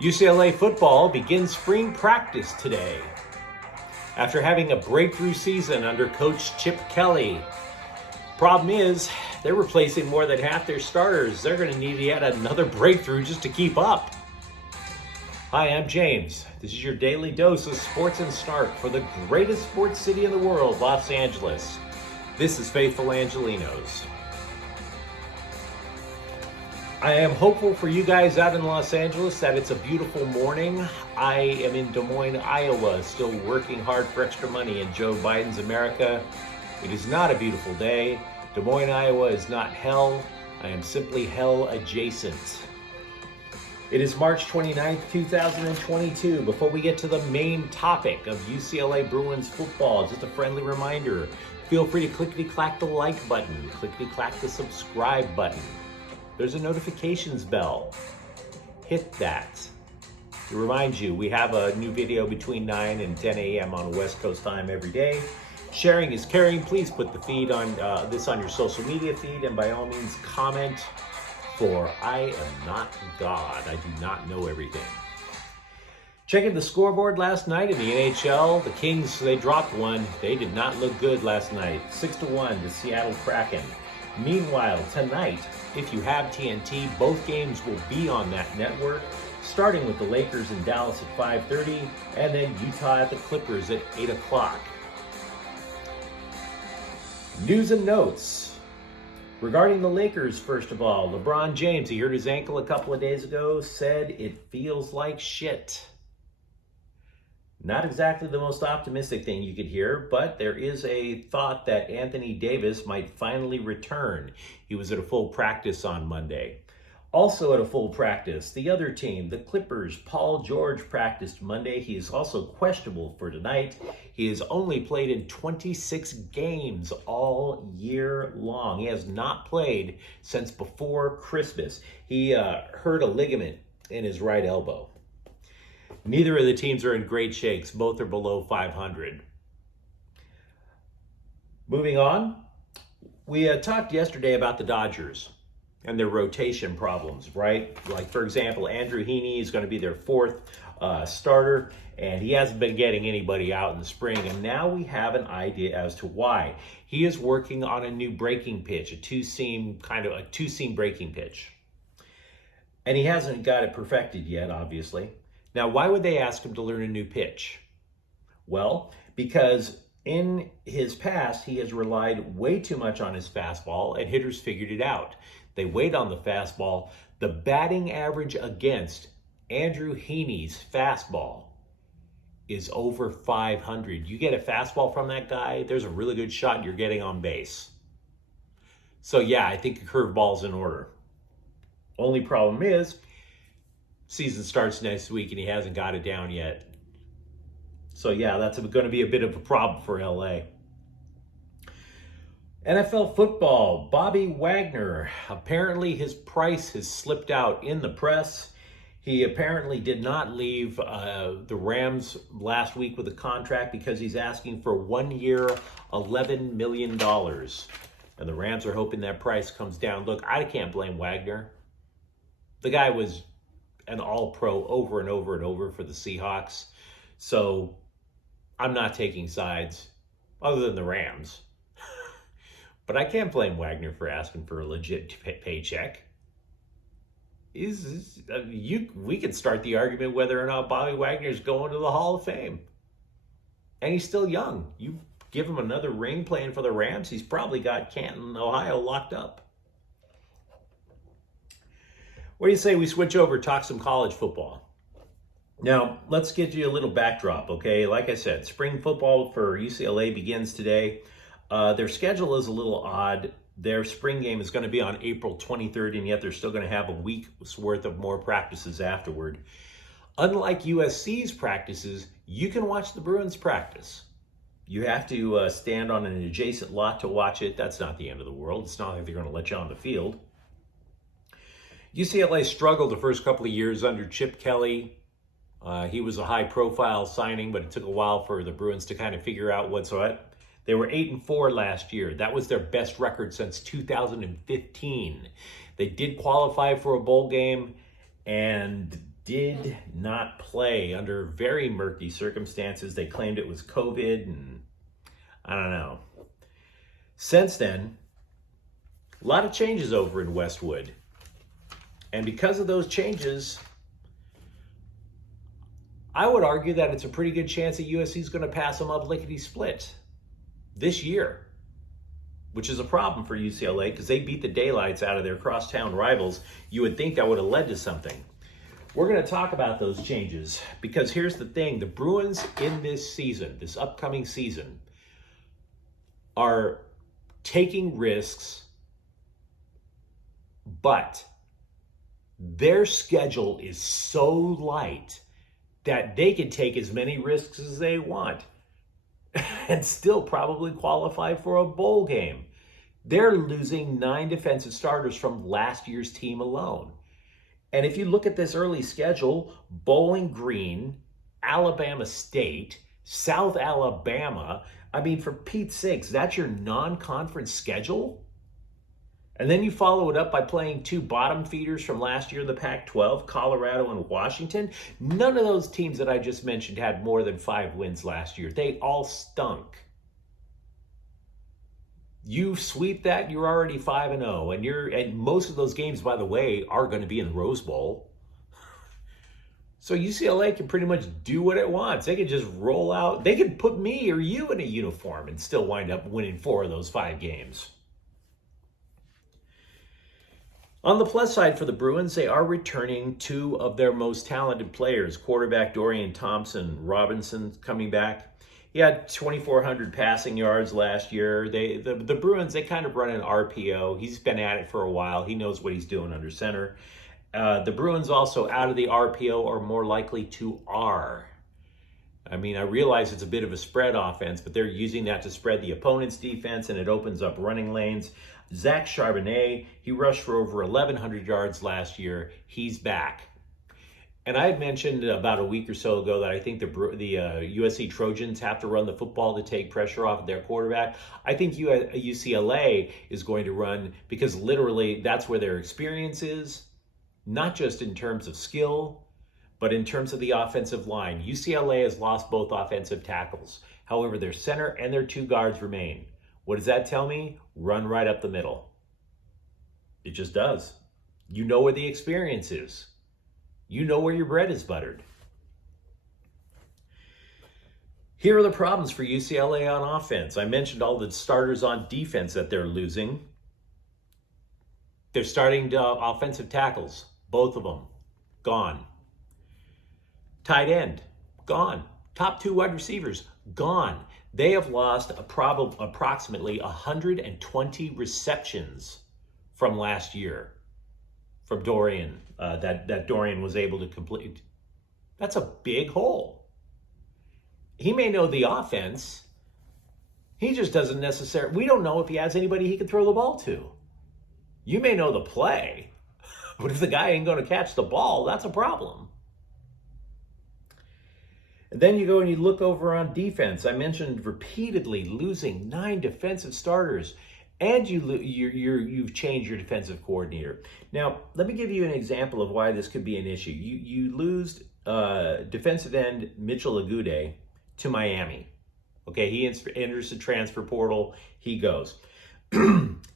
UCLA football begins spring practice today. After having a breakthrough season under Coach Chip Kelly. Problem is, they're replacing more than half their starters. They're going to need yet another breakthrough just to keep up. Hi, I'm James. This is your daily dose of sports and snark for the greatest sports city in the world, Los Angeles. This is Faithful Angelenos. I am hopeful for you guys out in Los Angeles that it's a beautiful morning. I am in Des Moines, Iowa, still working hard for extra money in Joe Biden's America. It is not a beautiful day. Des Moines, Iowa is not hell. I am simply hell adjacent. It is March 29th, 2022. Before we get to the main topic of UCLA Bruins football, just a friendly reminder, feel free to clickety-clack the like button, clickety-clack the subscribe button. There's a notifications bell. Hit that. To remind you, we have a new video between 9 and 10 a.m. on West Coast time every day. Sharing is caring. Please put the feed on this on your social media feed, and by all means comment, for I am not God. I do not know everything. Checking the scoreboard last night in the NHL, the Kings, they dropped one. They did not look good last night. 6-1 to Seattle Kraken. Meanwhile, tonight, if you have TNT, both games will be on that network, starting with the Lakers in Dallas at 5:30, and then Utah at the Clippers at 8 o'clock. News and notes. Regarding the Lakers, first of all, LeBron James, he hurt his ankle a couple of days ago, said it feels like shit. Not exactly the most optimistic thing you could hear, but there is a thought that Anthony Davis might finally return. He was at a full practice on Monday. Also at a full practice, the other team, the Clippers, Paul George practiced Monday. He is also questionable for tonight. He has only played in 26 games all year long. He has not played since before Christmas. He hurt a ligament in his right elbow. Neither of the teams are in great shakes. Both are below 500. Moving on, we talked yesterday about the Dodgers and their rotation problems, right? Like, for example, Andrew Heaney is going to be their fourth starter, and he hasn't been getting anybody out in the spring, and now we have an idea as to why. He is working on a new breaking pitch, a two-seam breaking pitch. And he hasn't got it perfected yet, obviously. Now, why would they ask him to learn a new pitch? Well, because in his past, he has relied way too much on his fastball, and hitters figured it out. They wait on the fastball. The batting average against Andrew Heaney's fastball is over 500. You get a fastball from that guy, there's a really good shot you're getting on base. So yeah, I think a curveball's in order. Only problem is, season starts next week and he hasn't got it down yet. So yeah, that's going to be a bit of a problem for LA. NFL football, Bobby Wagner. Apparently his price has slipped out in the press. He apparently did not leave the Rams last week with a contract because he's asking for 1 year, $11 million. And the Rams are hoping that price comes down. Look, I can't blame Wagner. The guy was an all-pro over and over and over for the Seahawks. So I'm not taking sides other than the Rams. But I can't blame Wagner for asking for a legit paycheck. We could start the argument whether or not Bobby Wagner is going to the Hall of Fame. And he's still young. You give him another ring playing for the Rams, he's probably got Canton, Ohio locked up. What do you say we switch over, talk some college football? Now, let's give you a little backdrop, okay? Like I said, spring football for UCLA begins today. Their schedule is a little odd. Their spring game is going to be on April 23rd, and yet they're still going to have a week's worth of more practices afterward. Unlike USC's practices, you can watch the Bruins practice. You have to stand on an adjacent lot to watch it. That's not the end of the world. It's not like they're going to let you on the field. UCLA struggled the first couple of years under Chip Kelly. He was a high-profile signing, but it took a while for the Bruins to kind of figure out what's what. They were 8-4 last year. That was their best record since 2015. They did qualify for a bowl game and did not play under very murky circumstances. They claimed it was COVID, and I don't know. Since then, a lot of changes over in Westwood. And because of those changes, I would argue that it's a pretty good chance that USC is going to pass them up lickety-split this year, which is a problem for UCLA because they beat the daylights out of their crosstown rivals. You would think that would have led to something. We're going to talk about those changes because here's the thing. The Bruins in this season, this upcoming season, are taking risks, but their schedule is so light that they can take as many risks as they want and still probably qualify for a bowl game. They're losing 9 defensive starters from last year's team alone. And if you look at this early schedule, Bowling Green, Alabama State, South Alabama, I mean, for Pete's sakes, that's your non-conference schedule? And then you follow it up by playing 2 bottom feeders from last year in the Pac-12, Colorado and Washington. None of those teams that I just mentioned had more than 5 wins last year. They all stunk. You sweep that, you're already 5-0, and most of those games, by the way, are going to be in the Rose Bowl. So UCLA can pretty much do what it wants. They can just roll out. They can put me or you in a uniform and still wind up winning 4 of those 5 games. On the plus side for the Bruins, they are returning 2 of their most talented players. Quarterback Dorian Thompson-Robinson coming back. He had 2,400 passing yards last year. The Bruins, they kind of run an RPO. He's been at it for a while. He knows what he's doing under center. The Bruins also out of the RPO are more likely to R. I mean, I realize it's a bit of a spread offense, but they're using that to spread the opponent's defense, and it opens up running lanes. Zach Charbonnet, he rushed for over 1,100 yards last year. He's back. And I had mentioned about a week or so ago that I think the USC Trojans have to run the football to take pressure off of their quarterback. I think UCLA is going to run because literally that's where their experience is, not just in terms of skill, but in terms of the offensive line. UCLA has lost both offensive tackles. However, their center and their 2 guards remain. What does that tell me? Run right up the middle. It just does. You know where the experience is. You know where your bread is buttered. Here are the problems for UCLA on offense. I mentioned all the starters on defense that they're losing. They're starting offensive tackles, both of them, gone. Tight end, gone. Top 2 wide receivers, gone. They have lost approximately 120 receptions from last year. From Dorian, that Dorian was able to complete. That's a big hole. He may know the offense. He just doesn't necessarily, we don't know if he has anybody he can throw the ball to. You may know the play, but if the guy ain't going to catch the ball, that's a problem. And then you go and you look over on defense. I mentioned repeatedly losing 9 defensive starters. And you've changed your defensive coordinator. Now, let me give you an example of why this could be an issue. You lose defensive end Mitchell Agude to Miami. Okay, he enters the transfer portal. He goes.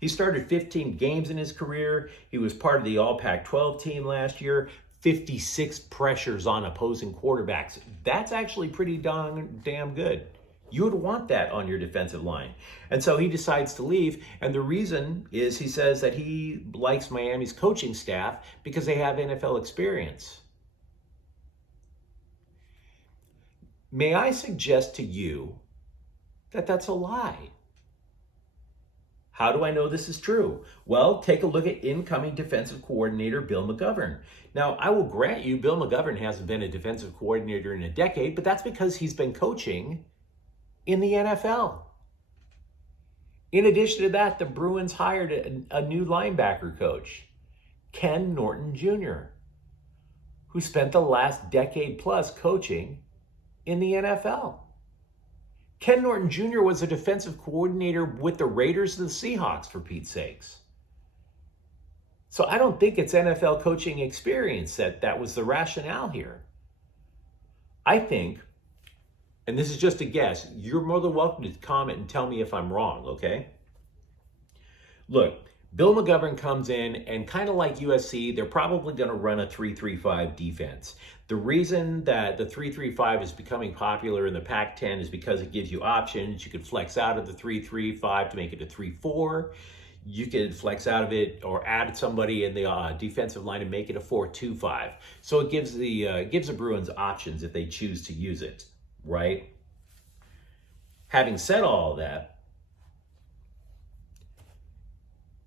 He started 15 games in his career. He was part of the All-Pac-12 team last year. 56 pressures on opposing quarterbacks. That's actually pretty damn good. You would want that on your defensive line. And so he decides to leave. And the reason is he says that he likes Miami's coaching staff because they have NFL experience. May I suggest to you that that's a lie? How do I know this is true? Well, take a look at incoming defensive coordinator Bill Mcgovern. Now, I will grant you Bill Mcgovern hasn't been a defensive coordinator in a decade, but that's because he's been coaching in the NFL. In addition to that, the Bruins hired a new linebacker coach, Ken Norton Jr., who spent the last decade plus coaching in the NFL. Ken Norton Jr. was a defensive coordinator with the Raiders and the Seahawks, for Pete's sakes. So I don't think it's NFL coaching experience that was the rationale here. I think, and this is just a guess, you're more than welcome to comment and tell me if I'm wrong, okay? Look, Bill Mcgovern comes in, and kind of like USC, they're probably going to run a 3-3-5 defense. The reason that the 3-3-5 is becoming popular in the Pac-10 is because it gives you options. You can flex out of the 3-3-5 to make it a 3-4. You can flex out of it or add somebody in the defensive line and make it a 4-2-5. So it gives the Bruins options if they choose to use it, right? Having said all of that,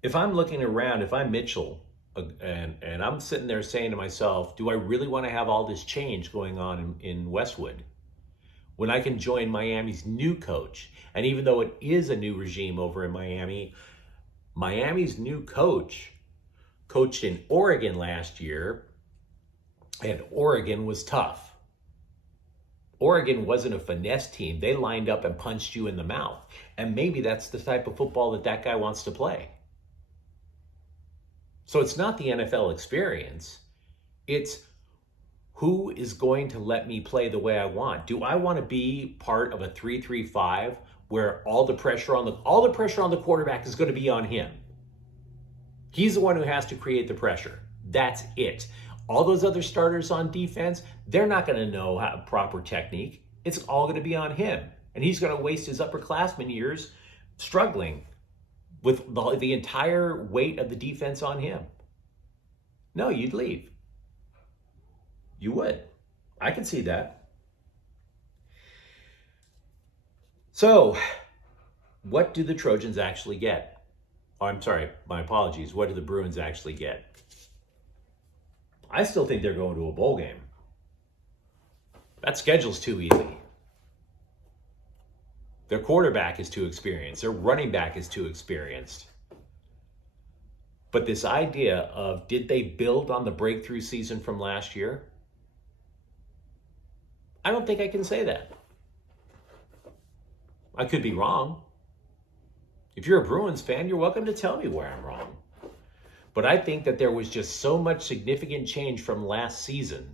if I'm looking around, if I'm Mitchell, and I'm sitting there saying to myself, do I really want to have all this change going on in Westwood when I can join Miami's new coach? And even though it is a new regime over in Miami, Miami's new coach coached in Oregon last year, and Oregon was tough. Oregon wasn't a finesse team. They lined up and punched you in the mouth. And maybe that's the type of football that guy wants to play. So it's not the NFL experience. It's who is going to let me play the way I want. Do I want to be part of a 3-3-5 where all the pressure on the quarterback is going to be on him? He's the one who has to create the pressure. That's it. All those other starters on defense, they're not going to know how proper technique. It's all going to be on him. And he's going to waste his upperclassman years struggling with the entire weight of the defense on him. No, you'd leave. You would. I can see that. So, what do the Trojans actually get? Oh, I'm sorry, my apologies. What do the Bruins actually get? I still think they're going to a bowl game. That schedule's too easy. Their quarterback is too experienced. Their running back is too experienced. But this idea of, did they build on the breakthrough season from last year? I don't think I can say that. I could be wrong. If you're a Bruins fan, you're welcome to tell me where I'm wrong. But I think that there was just so much significant change from last season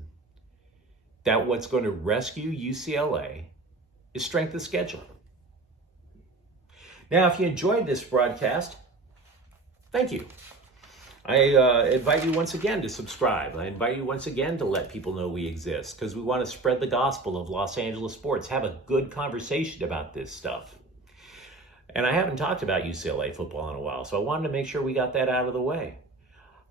that what's going to rescue UCLA is strength of schedule. Now, if you enjoyed this broadcast, thank you. I invite you once again to subscribe. I invite you once again to let people know we exist, because we want to spread the gospel of Los Angeles sports, have a good conversation about this stuff. And I haven't talked about UCLA football in a while, so I wanted to make sure we got that out of the way.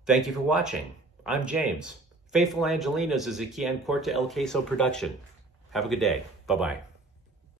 Thank you for watching. I'm James. Faithful Angelenos is a Quian Corta El Queso production. Have a good day. Bye-bye.